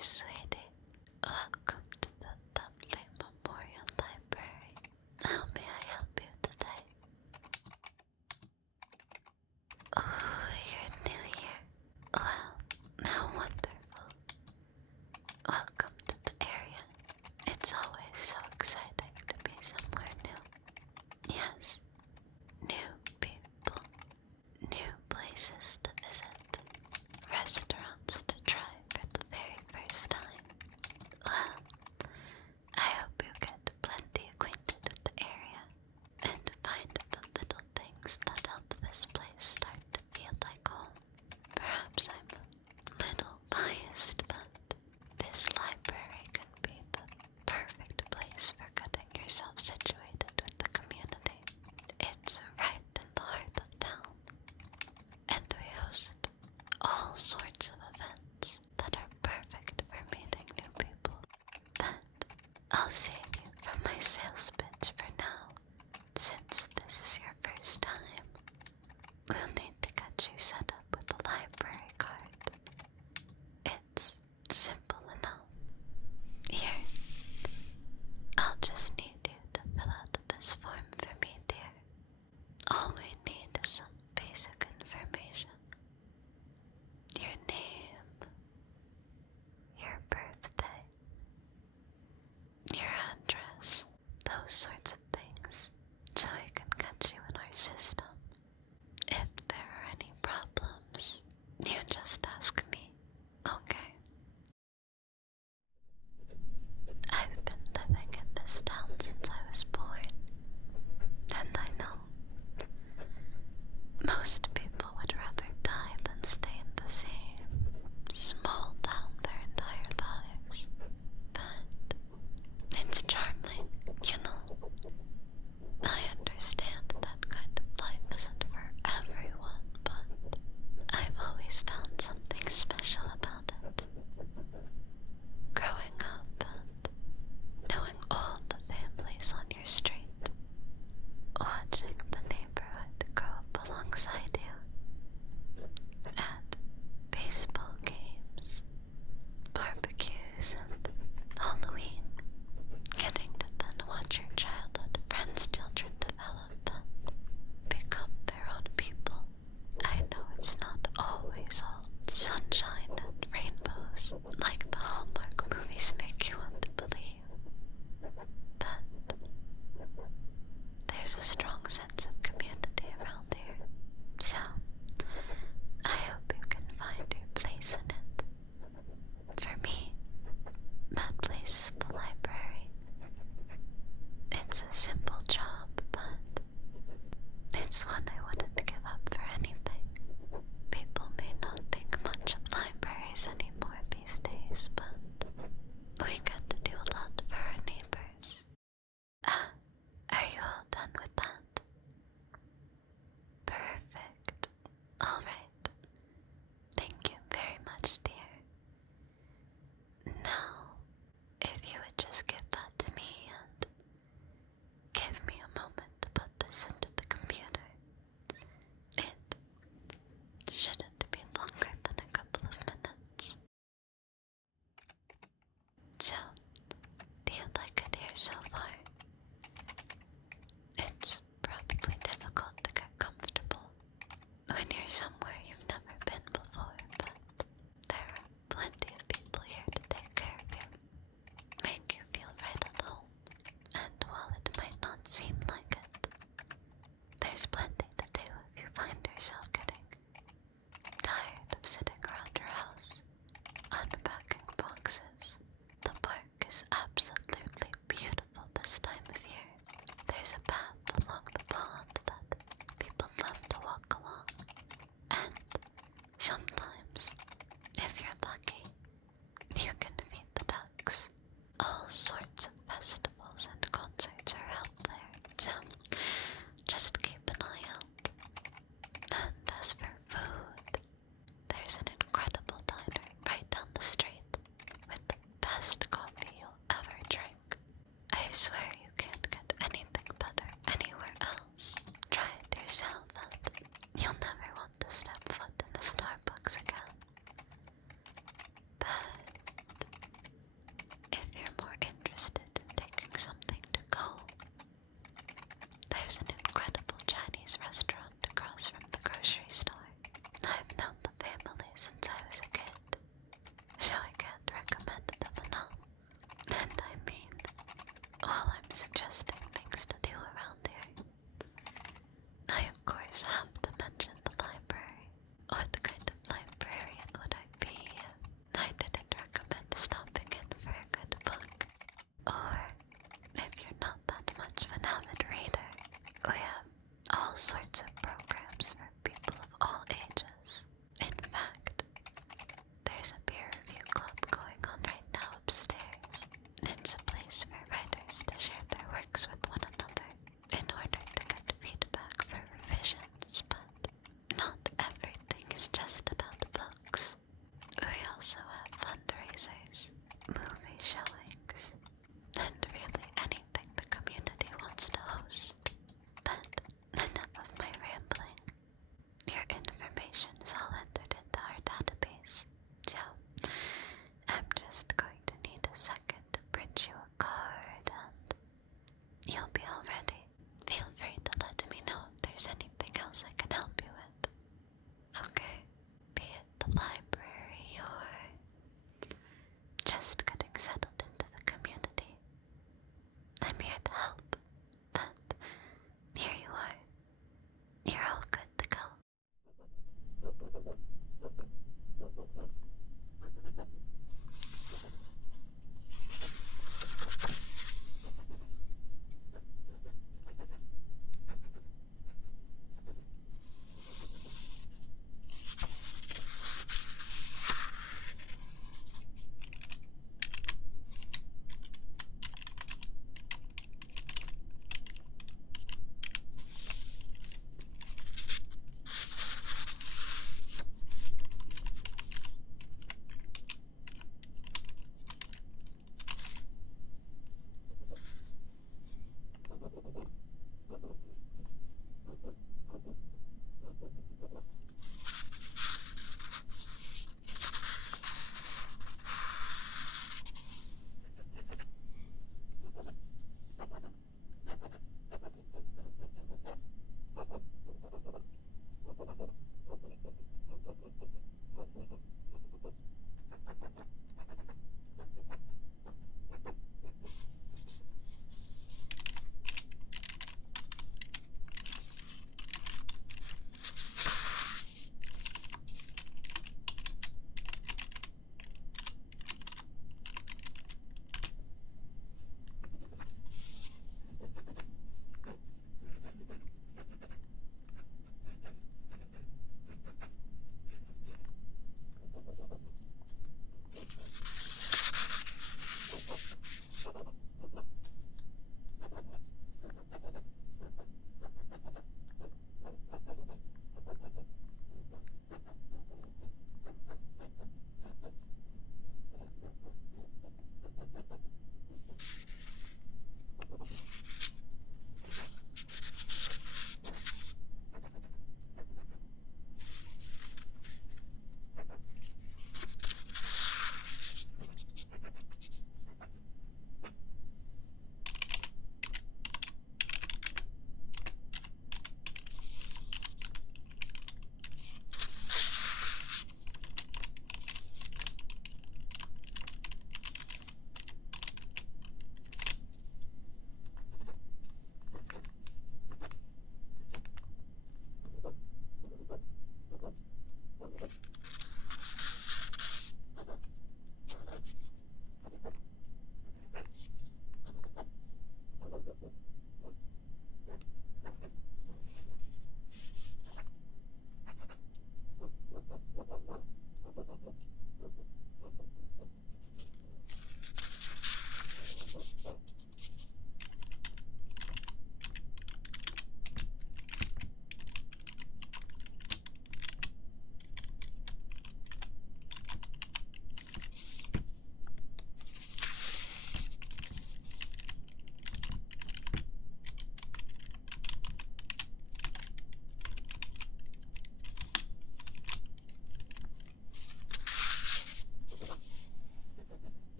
sweetie. Welcome to the lovely Memorial Library. How may I help you today? Oh, you're new here. Well, how wonderful. Welcome to the area. It's always so exciting to be somewhere new. Yes, new people, new places to visit, restaurants to try for the very first time. Well, I hope you get plenty acquainted with the area and find the little things that help this place start to feel like home. Perhaps I'm a little biased, but this library can be the perfect place for getting yourself situated with the community. It's right in the heart of town, and we host all sorts of events that are perfect for meeting new people. But I'll save you from my sales pitch for now, since this is your first time. We'll need to get you set up with a library card. It's simple enough. Here, I'll just need you to fill out this form for me, dear. All we need is some basic information. Your name, your birthday, your address, those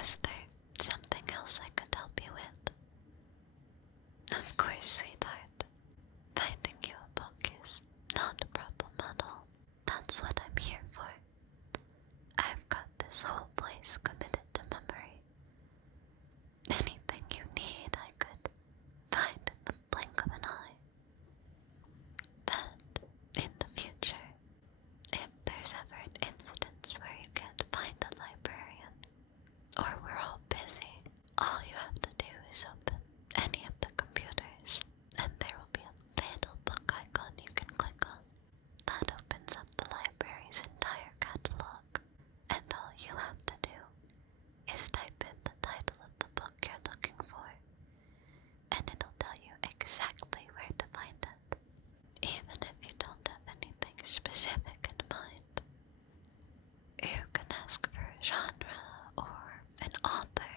Was there something else I could help you with? Of course, sweetheart. Finding you a book is not a problem at all. That's what I'm here for. I've got this whole place committed to memory. Anything you need, I could find in the blink of an eye. But in the future, if there's ever an instance where you can't find a librarian, or we're all busy, all you have to do is open any of the computers, and there will be a little book icon you can click on. That opens up the library's entire catalog, and all you have to do is type in the title of the book you're looking for, and it'll tell you exactly where to find it, even if you don't have anything specific in mind. You can ask for a genre or an author,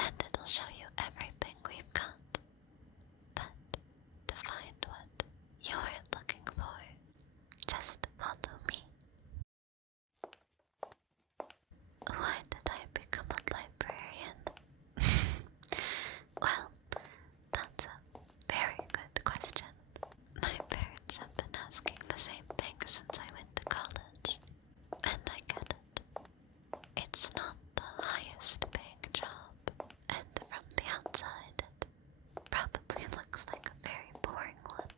and it'll show you everything we've got. But to find what you're looking for, just follow me. Why did I become a librarian? Well, that's a very good question. My parents have been asking the same thing since I went to college, and I get it. It's not the highest paying job, and from the outside it probably looks like a very boring one.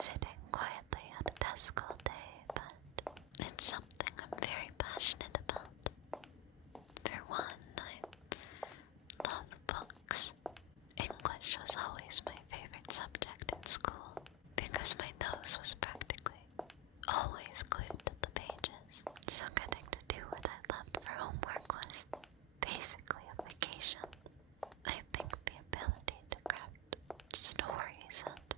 Sitting quietly at a desk all day, but it's something I'm very passionate about. For one, I love books. English was always my favorite subject in school because my nose was practically always glued to the pages, so getting to do what I loved for homework was basically a vacation. I think the ability to craft stories and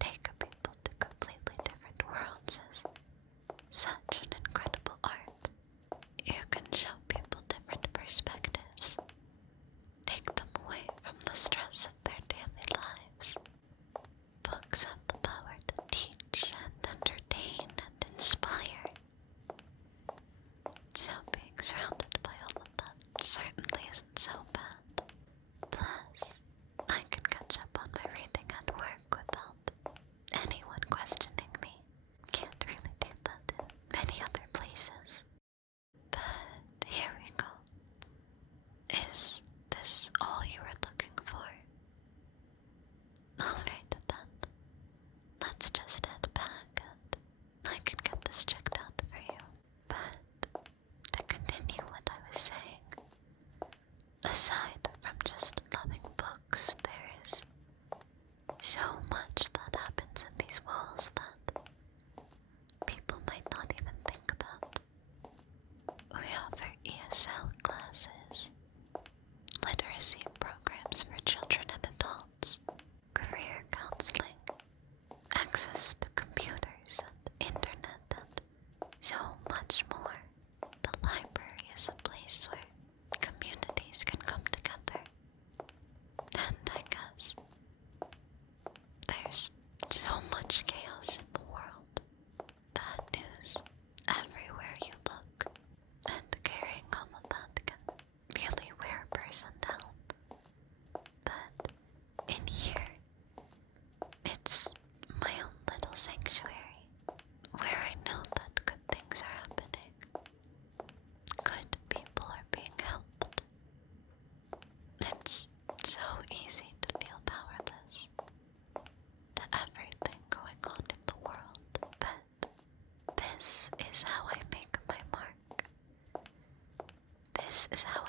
take people to completely different worlds is such an incredible art. You can show people different perspectives, take them away from the stress of their daily lives. Books have the power to teach and entertain and inspire. So being surrounded by all of that certainly isn't so bad. Plus, I can catch up on my reading at work without anyone questioning me. Can't really do that in many other places. But here we go. Is this all you were looking for? Alright then. Let's just head back and I can get this checked out for you. But to continue what I was saying, aside from just loving books, there is so much that happens in these walls that people might not even think about. We offer ESL classes, literacy programs for children and adults, career counseling, access to computers and internet, and so much more. The library is a place where communities can come together. And I guess there's so much chaos in the world. Bad news everywhere you look. And carrying all of that can really wear a person down. But in here, it's my own little sanctuary, where I know that good things are happening. Good people are being helped. It's so easy to feel powerless to everything going on in the world, but this is how I make my mark. This is how